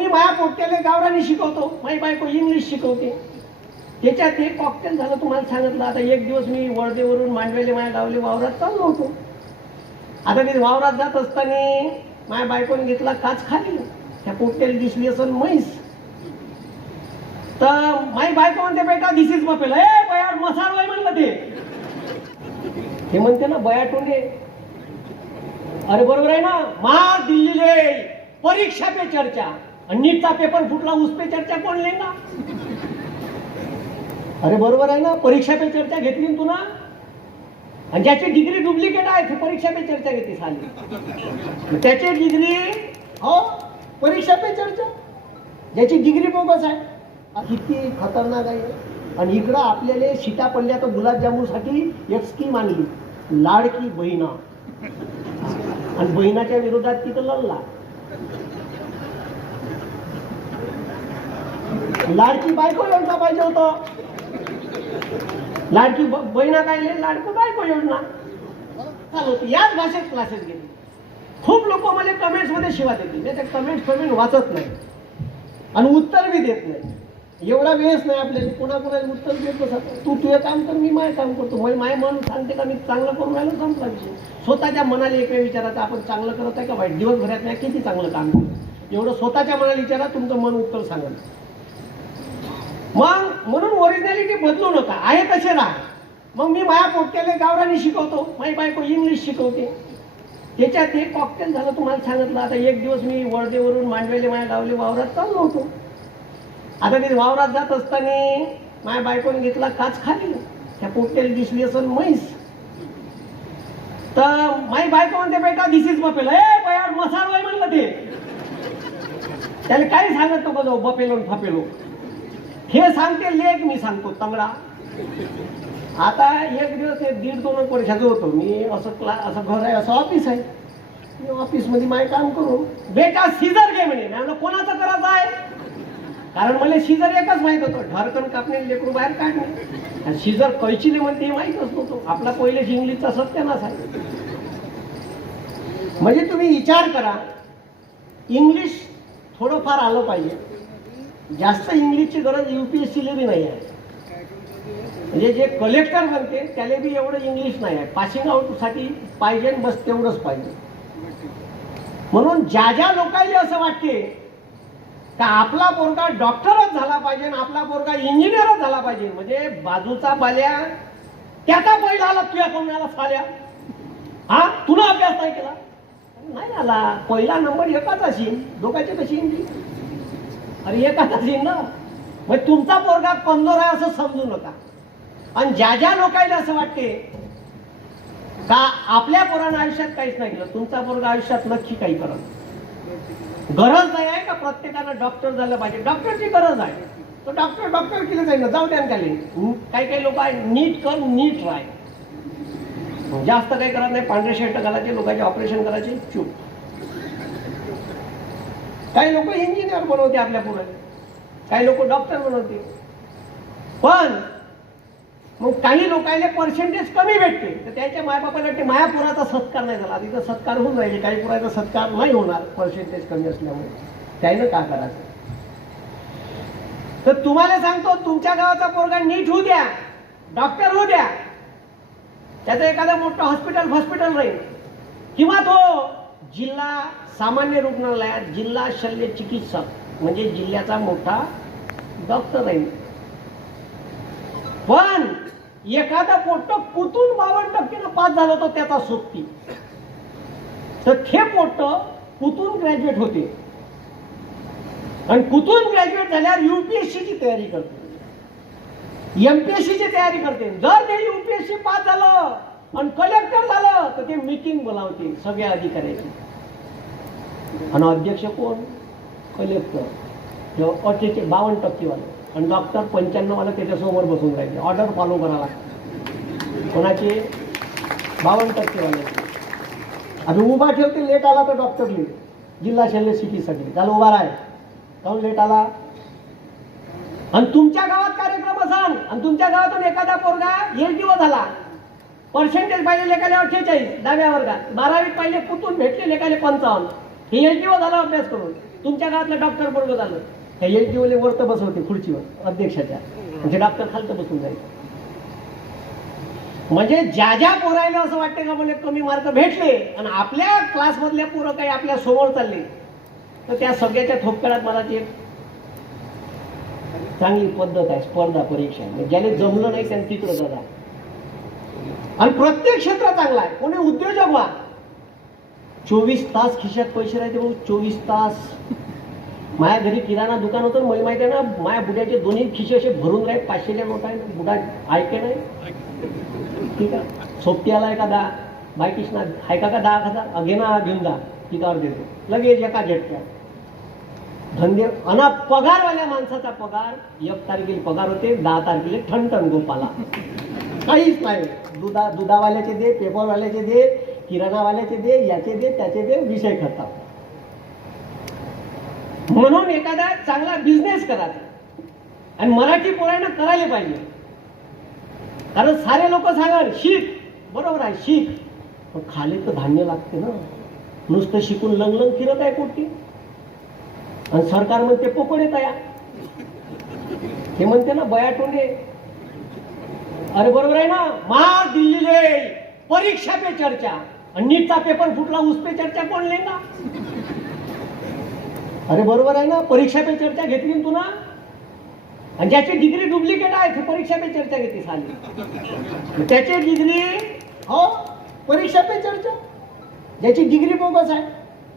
मी माया पोट्याले गावराने शिकवतो. माझी बायको इंग्लिश शिकवते. त्याच्यात एक कॉकटेल झालं तुम्हाला सांगितलं. आता एक दिवस मी वर्धेवरून मांडवेले माझ्या गावले वावरात चाललो होतो. आता मी वावरात जात असताना माझ्या बायकोने घेतला काच खाली. त्या पोट्याला दिसली असेल म्हैस. तर माझी बायको म्हणते बेटा दिस इज बपेल ए बयार मसाल वय म्हणलं ते. हे म्हणते ना बया टोंगे. अरे बरोबर आहे ना? मा दिल्लीले परीक्षा पे चर्चा. नीटचा पेपर फुटला उस पे चर्चा कोण लेगा अरे बरोबर आहे ना परीक्षा पे चर्चा घेतली तू ना आणि ज्याची डिग्री डुप्लिकेट आहे ते परीक्षा पे चर्चा घेते साली. त्याची डिग्री हो परीक्षा पे चर्चा. ज्याची डिग्री बोगस आहे. किती खतरनाक आहे. आणि इकडं आपल्याला शिटा पडल्या तर गुलाबजामुनसाठी एक स्कीम आणली. लाडकी बहिणा. आणि बहिणाच्या विरोधात तिथं लढला. लाडकी बायको योजना पाहिजे होतं. लाडकी बहिणा काय लिहिलं? लाडको बायको योजना. चालू याच भाषेत क्लासेस गेले खूप लोक मला कमेंट्समध्ये शिवा देतील. मी कमेंट्स कमेंट वाचत नाही. आणि उत्तर बी देत नाही. एवढा वेळच नाही आपल्याला. कोणाकोणाला उत्तर देत बसत तू तुझं काम कर मी माय काम करतो. मग माय मन सांगते का? मी चांगलं करून राहिलो संपला विषय. स्वतःच्या मनाला एक वेळ विचारायचं आपण चांगलं करत आहे का? वाईट. दिवसभरात नाही किती चांगलं काम करतो एवढं स्वतःच्या मनाला विचारा तुमचं मन उत्तर सांगेल. मग म्हणून ओरिजिनॅलिटी बदलू नका आहे तसे राहा मग मी माया पोट्याले गावरानी शिकवतो. माझी बायको इंग्लिश शिकवते. त्याच्यात एक कॉकटेल झालं तुम्हाला सांगितलं. आता एक दिवस मी वर्धेवरून मांडवेले माझ्या गावले वावरात चाललो होतो. आता मी वावरात जात असताना माझ्या बायकोने घेतला काच खाली. त्या पोट्याला दिसली असं म्हैस. तर माई बायको म्हणते बेटा दिस इज बपेल ए बयार मसाल वय म्हणलं ते. त्याला काही सांगत नको जाऊ बपेलो फपेलो हे सांगते लेख मी सांगतो तंगडा. आता एक दिवस एक दीड दोन वर्षाचं होतो. मी असं क्ला असं घर आहे असं ऑफिस आहे. मी ऑफिसमध्ये माय काम करू. बेटा सीझर घे म्हणे. मी कोणाचं करायचं आहे? कारण मला शिजर एकच माहीत होतं. ढरकण कापणे लेकरू बाहेर काढणे. आणि सीझर कैचिले म्हणते हे माहीतच नव्हतो. आपला पहिलेच इंग्लिशचा ना आहे. म्हणजे तुम्ही विचार करा. इंग्लिश थोडंफार आलं पाहिजे. जास्त इंग्लिशची गरज युपीएससीला बी नाही आहे म्हणजे जे कलेक्टर बनते त्याला बी एवढं इंग्लिश नाही आहे पासिंग आउटसाठी पाहिजे बस तेवढंच पाहिजे. म्हणून ज्या ज्या लोकांना असं वाटते का आपला पोरगा डॉक्टरच झाला पाहिजे आणि आपला पोरगा इंजिनियरच झाला पाहिजे. म्हणजे बाजूचा बाल्या त्याचा पहिला आला तुझ्या कोणाला साल्या. हा? तुला अभ्यास नाही केला? नाही आला. पहिला नंबर एकाच असेल दोघांचे कशी इंग्लिश. अरे एकाच असेल ना. मग तुमचा पोरगा कमजोर आहे असं समजू नका. आणि ज्या ज्या लोकांना असं वाटते का आपल्या पोरानं आयुष्यात काहीच नाही केलं तुमचा पोरगा आयुष्यात नक्की काही करत गरज नाही आहे का प्रत्येकानं डॉक्टर झालं पाहिजे? डॉक्टरची गरज आहे. तो डॉक्टर डॉक्टर केलं जाईल ना. जाऊ द्या ना काही काही लोक आहे नीट कर नीट राय जास्त काही करत नाही. पांढरे शर्ट घालायचे लोकांचे ऑपरेशन करायचे चूप. काही लोक इंजिनियर बनवते आपल्या पुढे. काही लोक डॉक्टर बनवते. पण मग काही लोकांना पर्सेंटेज कमी भेटते. तर त्याच्या मायबापाला वाटते माया पुराचा सत्कार नाही झाला. तिथं सत्कार होऊन राहिले. काही पुराचा सत्कार नाही होणार पर्सेंटेज कमी असल्यामुळे. त्यानं काय करायचं? तर तुम्हाला सांगतो तुमच्या गावाचा पोरगा नीट होऊ द्या. डॉक्टर होऊ द्या. त्याचं एखादं मोठं हॉस्पिटल हॉस्पिटल राहील. किंवा तो जिल्हा सामान्य रुग्णालयात जिल्हा शल्य चिकित्सक म्हणजे जिल्ह्याचा मोठा डॉक्टर आहे. पण एखादा पोट्ट कुतून बावन्न टक्केनं पास झालं तर त्याचा सोबती तर ते पोट्ट कुठून ग्रॅज्युएट होते. आणि कुठून ग्रॅज्युएट झाल्यावर युपीएससीची तयारी करते. एमपीएससीची तयारी करते. जर ते युपीएससी पास झालं आणि कलेक्टर झालं तर ते मीटिंग बोलावते सगळ्या अधिकाऱ्याची. आणि अध्यक्ष कोण? कलेक्टर अठ्ठेचे बावन्न टक्केवाले. आणि डॉक्टर पंच्याण्णववाला त्याच्यासमोर बसून राहिले. ऑर्डर फॉलो करा लागते कोणाचे? बावन्न टक्केवाले. आणि उभा ठेवते लेट आला तर डॉक्टर लेट जिल्हा शल्य सिटीसाठी त्याला उभा राह काऊन लेट आला? आणि तुमच्या गावात कार्यक्रम असाल आणि तुमच्या गावातून एखादा पोरगा एक दिवस झाला पर्सेंटेज पाहिले लेखाले अठ्ठेचाळीस दहाव्या वर्गात. बारावीत पाहिले कुठून भेटले लेखाले पंचावन्न. हे एल टी ओ झाला अभ्यास करून. तुमच्या गावातलं डॉक्टर बरोबर झालं. हे एल टी वरत बसवते खुर्चीवर अध्यक्षाच्या. म्हणजे डॉक्टर खालतं बसून जाईल. म्हणजे ज्या ज्या पोरायला असं वाटतं का म्हणजे कमी मार्क भेटले आणि आपल्या क्लासमधल्या पोरं काही आपल्यासमोर चालले तर त्या सगळ्याच्या थोपकडात मला ते चांगली पद्धत आहे स्पर्धा परीक्षा. म्हणजे ज्याने जमलं नाही त्याने तिकडं जातात आणि प्रत्येक क्षेत्र चांगला आहे. कोणी उद्योजक व्हा. चोवीस तास खिशात पैसे राहते भाऊ चोवीस तास. माझ्या घरी किराणा दुकान होतं मला माहिती आहे ना माझ्या बुड्याचे दोन्ही खिशे असे भरून राहत पाचशेच्या नोट आहे बुडा ऐके नाही? ठीक आहे. सोबती आला का बाय कृष्णा ऐका का दहा हजार? अघेना घेऊन जा. पिकावर देतो. लगेच एका झटक्या धंदे अना पगारवाल्या माणसाचा पगार एक तारखेला पगार होते दहा तारखेला ठणठण गोपाला. काहीच नाही. दुधा दुधावाल्याचे दे पेपरवाल्याचे दे किराणावाल्याचे दे याचे दे त्याचे दे विषय खता म्हणून एखादा चांगला बिझनेस करा आणि मराठी पोरांना करायला पाहिजे. कारण सारे लोक सांगाल शिक. बरोबर आहे शिक. पण खाली तर धान्य लागते ना. नुसतं शिकून लंगलंग लंग फिरत आहे कुठे आणि सरकार म्हणते पोकळे तया हे म्हणते ना बयाटोंडे अरे बरोबर आहे ना? मार दिल्लीले परीक्षा पे चर्चा. आणि नीटचा पेपर फुटला उस पे चर्चा कोण लेंगा? अरे बरोबर आहे ना? परीक्षा पे चर्चा घेतली तू ना आणि ज्याची डिग्री डुप्लिकेट आहे ते परीक्षा पे चर्चा घेते साली. त्याची डिग्री हो परीक्षा पे चर्चा. ज्याची डिग्री बोगस आहे.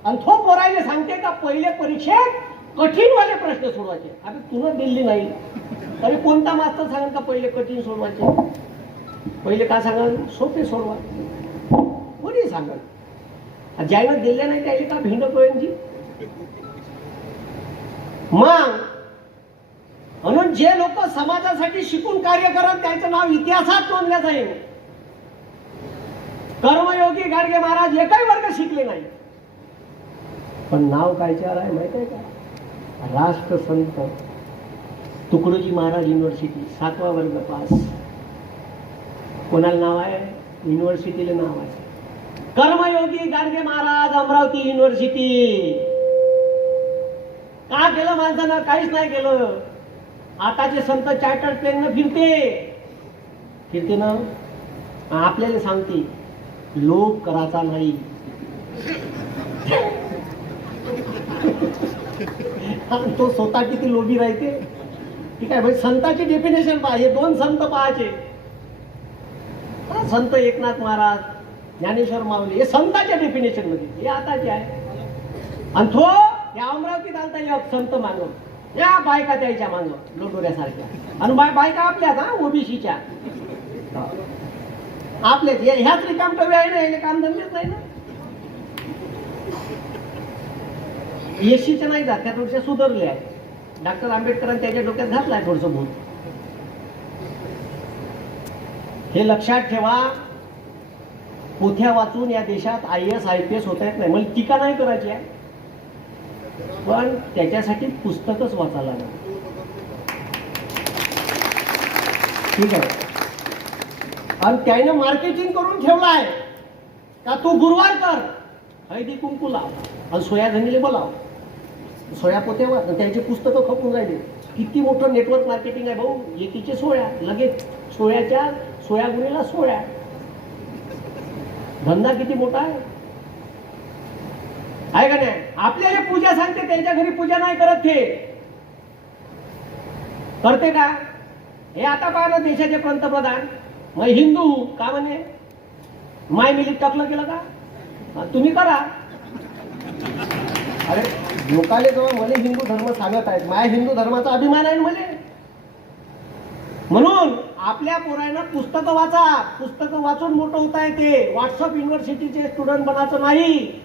आणि तो पोरायला सांगते का पहिले परीक्षेत कठीण वाले प्रश्न सोडवायचे. अरे तुला दिल्ली नाही. अरे कोणता मास्तर सांगाल का पहिले कठीण सोडवायचे? पहिले का सांगाल? सोपे सोडवा. कोणी सांगल? ज्यानं दिले नाही त्याला का भिंड कोयांची मग म्हणून जे लोक समाजासाठी शिकून कार्य करत त्यांचं नाव इतिहासात नोंदलं जाईल. कर्मयोगी गाडगे महाराज एकही वर्ग शिकले नाही. पण नाव काय चार आहे माहीत आहे का? राष्ट्रसंत तुकडोजी महाराज युनिव्हर्सिटी सातवा वर्ग पास. कोणाला नाव आहे? युनिव्हर्सिटीला नाव आहे. कर्मयोगी गाडगे महाराज अमरावती युनिव्हर्सिटी का केलं माणसानं? काहीच नाही केलं. आताचे संत चार्टर्ड प्लेन फिरते. फिरते ना? आपल्याला सांगते लोक कराचा नाही. तो स्वतः किती लोभी राहते? ठीक आहे म्हणजे संताची डेफिनेशन पहा. हे दोन संत पाहायचे. संत एकनाथ महाराज ज्ञानेश्वर माऊली हे संताच्या डेफिनेशनमध्ये. हे आताचे आहे. आणि तो या अमरावतीत आलता एक संत मानव. या बायका त्याच्या मानव लोटोऱ्यासारख्या. आणि बाय बायका आपल्याच हा ओबीसीच्या. आपल्याच ह्याच रिकाम टवे आहे ना हे काम धंदेच नाही ना? एसीच्या नाही जात त्या थोडशा सुधारले आहे. डॉक्टर आंबेडकरांनी त्याच्या डोक्यात घातलाय थोडस भूत हे लक्षात ठेवा पोथ्या वाचून या देशात I S I P S होता येत नाही. मला टीका नाही करायची आहे. पण त्याच्यासाठी पुस्तकच वाचायला लागेल. ठीक आहे. आणि त्याने मार्केटिंग करून ठेवलं आहे का तू गुरुवार कर? हळदी कुंकू लाव. आणि सोयाधनीले बोलाव. सोया पोते त्यांची पुस्तकं खपून राहिले. किती मोठं नेटवर्क मार्केटिंग आहे भाऊ. एकीचे सोळ्या लगेच. सोळ्याच्या सोया गुणीला सोळ्या धंदा किती मोठा आहे? आहे का नाही? आपल्याला पूजा सांगते त्यांच्या घरी पूजा नाही करत ते. करते का? हे आता पहा ना देशाचे पंतप्रधान. मग हिंदू का म्हणे? माय मिली टाकलं केलं का? तुम्ही करा. अरे लोकाले जेव्हा मला हिंदू धर्म सांगत आहेत माझ्या हिंदू धर्माचा अभिमान आहे ना म्हणून आपल्या पोरांना पुस्तकं वाचा. पुस्तकं वाचून मोठं होता येते. व्हॉट्सअप युनिव्हर्सिटीचे स्टुडंट बनायचं नाही.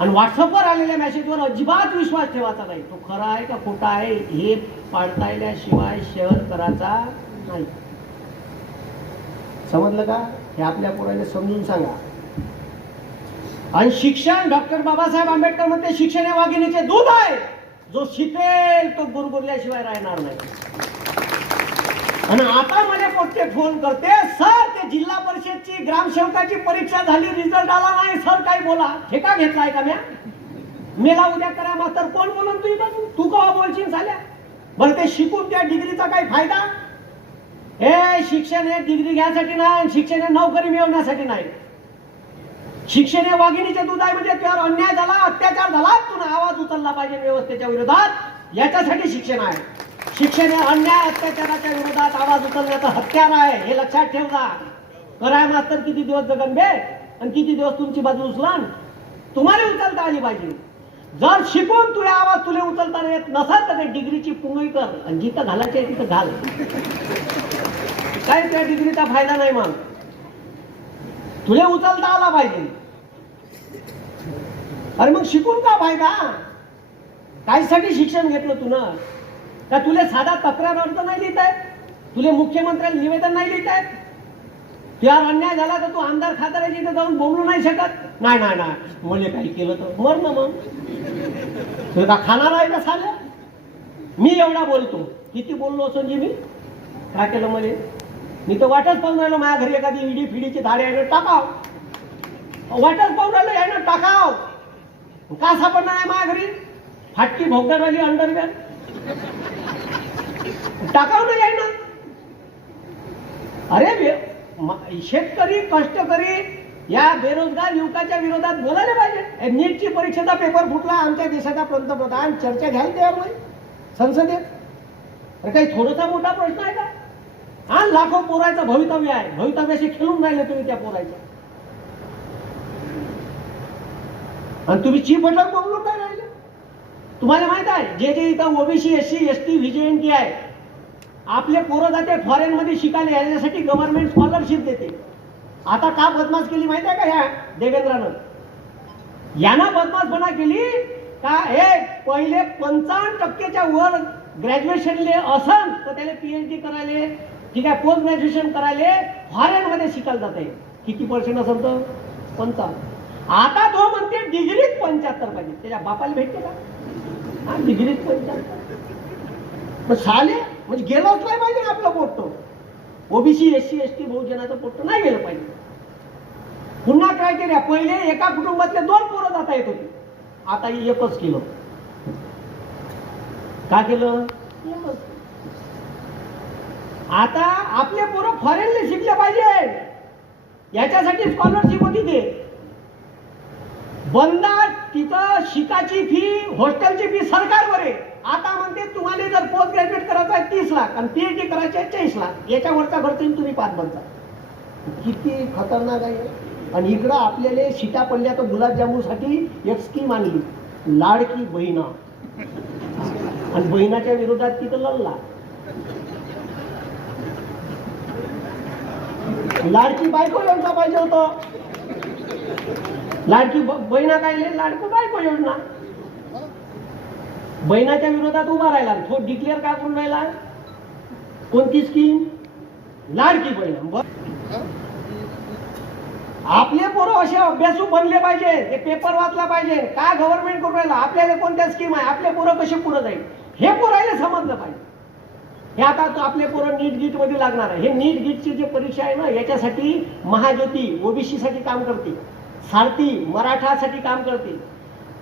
आणि व्हॉट्सअपवर आलेल्या मेसेजवर अजिबात विश्वास ठेवायचा नाही. तो खरा आहे का खोटा आहे हे पाडतायल्याशिवाय शेअर करायचा नाही. समजलं का? हे आपल्या पोराने समजून सांगा. आणि शिक्षण डॉक्टर बाबासाहेब आंबेडकर म्हणते शिक्षण हे वाघिणीचे दूध आहे. जो शिकेल तो गुरगुरल्याशिवाय राहणार नाही. आणि आता मला कोणते फोन करते सर ते जिल्हा परिषदची ग्रामसेवकाची परीक्षा झाली रिझल्ट आला नाही. सर काय बोला. ठेका घेतलाय का म्या? मेला उद्या करा मास्तर. कोण बोलून तू इथं? तू का बोलशील झाल्या बरं ते शिकून त्या डिग्रीचा काही फायदा? हे शिक्षण हे डिग्री घ्यायसाठी नाही शिक्षण हे नोकरी मिळवण्यासाठी नाही. शिक्षण हे वाघिणीचे दूध आहे म्हणजे त्यावर अन्याय झाला अत्याचार झाला तुला आवाज उचलला पाहिजे व्यवस्थेच्या विरोधात. याच्यासाठी शिक्षण आहे. शिक्षण हे अन्याय अत्याचाराच्या विरोधात आवाज उचलण्याचं हत्यार आहे हे लक्षात ठेवजा कराय मास्तर किती दिवस जगन बे आणि किती दिवस तुमची बाजू उचलान? तुम्हाला उचलता आली पाहिजे. जर शिकून तुला आवाज तुला उचलता येत नसत तर ते डिग्रीची पुंगळी कर. आणि जिथं घालायची आहे तिथं घाल. काय त्या डिग्रीचा फायदा नाही मग? तुला उचलता आला पाहिजे. अरे मग शिकून का फायदा? कायसाठी शिक्षण घेतलं तू का तुला साधा तक्रार अर्ज नाही लिहित आहे तुला मुख्यमंत्र्याला निवेदन नाही लिहित आहे त्यावर अन्याय झाला तर तू आमदार खासदाराच्या इथे जाऊन बोलू नाही शकत? नाही नाही नाही. मला काही केलं तर मर ना मग. तुला का खाणार आहे का साल्या मी एवढा बोलतो. किती बोललो असं जी मी? काय केलं मला? मी तर वाटच पाहून राहिलो माझ्या घरी एखादी इडी फिडीची झाडे आहे टाकाव. वाटच पाहून राहिलो आहे टाकाव. का सापडणार आहे माझ्या घरी? फाटकी भोगदारवाली अंडरवेअर. टाकाव ना यायनं अरे शेतकरी कष्टकरी या बेरोजगार युवकाच्या विरोधात बोलायला पाहिजे. नीटची परीक्षेचा पेपर फुटला आमच्या देशाचा पंतप्रधान. चर्चा घ्याल त्यामुळे संसदेत. अरे काही थोडासा मोठा प्रश्न आहे का? हा लाखो पोरायचं भवितव्य आहे. भवितव्याशी खेळून राहिले तुम्ही त्या पोरायच्या. आणि तुम्ही चीफ अटक बोलून काय राहिले? तुम्हाला माहीत आहे जे जे इथं OBC S C S T VJNT आहे आपले पोरं जाते फॉरेन मध्ये शिकायला याच्यासाठी गव्हर्नमेंट स्कॉलरशिप देते. आता का बदमाश केली माहिती आहे का ह्या देवेंद्रानं? यांना बदमाशपणा केली का हे पहिले पंचावन्न टक्केच्या वर ग्रॅज्युएशनले असन तर त्याला पीएचडी करायले ठीक आहे पोस्ट ग्रॅज्युएशन करायले फॉरेनमध्ये शिकायला जाते. किती पर्सेंट असेल तर पंचावन्न. आता तो म्हणते डिग्रीत पंच्याहत्तर पाहिजे. त्याच्या बापाला भेटते का? डिग्रीत पंच्याहत्तर. मग झाले म्हणजे गेलोच नाही पाहिजे ना आपलं पोट्ट OBC S C S T बहुजनाचं पोट्ट नाही गेलं पाहिजे. पुन्हा क्रायटेरिया पहिले एका कुटुंबातले दोन पोरं जाता येत होते. आता एकच केलं. का केलं? एकच. आता आपले पोरं फॉरेनले शिकले पाहिजे. याच्यासाठी स्कॉलरशिप होती ते. बंदा तिथं शिकाची फी हॉस्टेलची फी सरकारवर आहे. आता म्हणते तुम्हाला जर पोस्ट ग्रॅज्युएट करायचं आहे तीस लाख आणि पीएचडी करायचे आहे चाळीस लाख याच्यावरचा खर्च येईल तुम्ही पाच बनता किती खतरनाक आहे. आणि इकडं आपल्याला सीटा पडल्या तर गुलाबजामुनसाठी एक स्कीम आणली. लाडकी बहिणा. आणि बहिणाच्या विरोधात तिथं लढला. लाडकी बायको योजना पाहिजे होतं. लाडकी बहिणा काय लिहिलं? बायको योजना. बहिणाच्या विरोधात उभा राहिला तो डिक्लेअर काय करून राहिला? कोणती स्कीम लाडकी बहीण. बर. आपले पोरं असे अभ्यासू बनले पाहिजे ते पेपर वाचला पाहिजे काय गव्हर्नमेंट करून राहिला? आपल्याला कोणत्या स्कीम आहे? आपले पोरं कसे पुढे जाईल? हे पोरायला समजलं पाहिजे. हे आता तो आपले पोरं नीट गीटमध्ये लागणार आहे. हे नीट गीटची जी परीक्षा आहे ना याच्यासाठी महाज्योती ओबीसी साठी काम करते. सारथी मराठासाठी काम करते.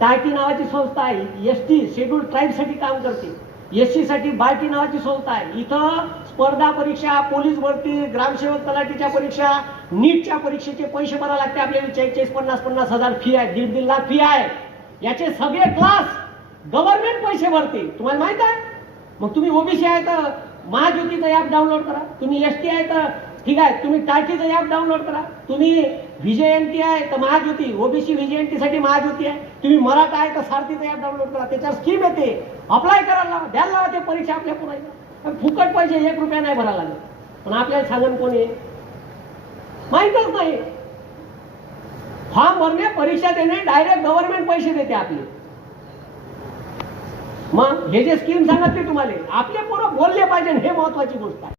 टायटी नावाची संस्था आहे. एस टी शेड्यूल ट्राईबसाठी काम करते. एस सीसाठी साठी नावाची संस्था आहे. इथं स्पर्धा परीक्षा पोलीस भरती ग्रामसेवक तलाठीच्या परीक्षा नीटच्या परीक्षेचे पैसे भरावे लागते आपल्याला. चाळीस चाळीस पन्नास पन्नास हजार फी आहे. दीड दीड लाख फी आहे. याचे सगळे क्लास गव्हर्नमेंट पैसे भरते. तुम्हाला माहीत आहे? मग तुम्ही ओबीसी आहे तर महाज्योतीचं ॲप डाउनलोड करा. तुम्ही एस टी आहे तर ठीक आहे. तुम्ही टायटीचं ॲप डाउनलोड करा. तुम्ही व्हीजेएनटी आहे तर महाज्योती. ओबीसी व्हीजेएनटी महाज्योती आहे. तुम्ही मराठा आहे तर सारथीचं ॲप डाउनलोड करा. त्याच्यावर स्कीम येते अप्लाय करायला लावा. द्यायला लावा ते परीक्षा आपल्या पुरायला फुकट पैसे एक रुपया नाही भरायला लागत पण आपल्याला सांगन कोणी माहीतच नाही. फॉर्म भरणे परीक्षा देणे डायरेक्ट गव्हर्नमेंट पैसे देते आपले. मग हे जे स्कीम सांगत ते तुम्हाला. आपले पोरं बोलले पाहिजे हे महत्वाची गोष्ट आहे.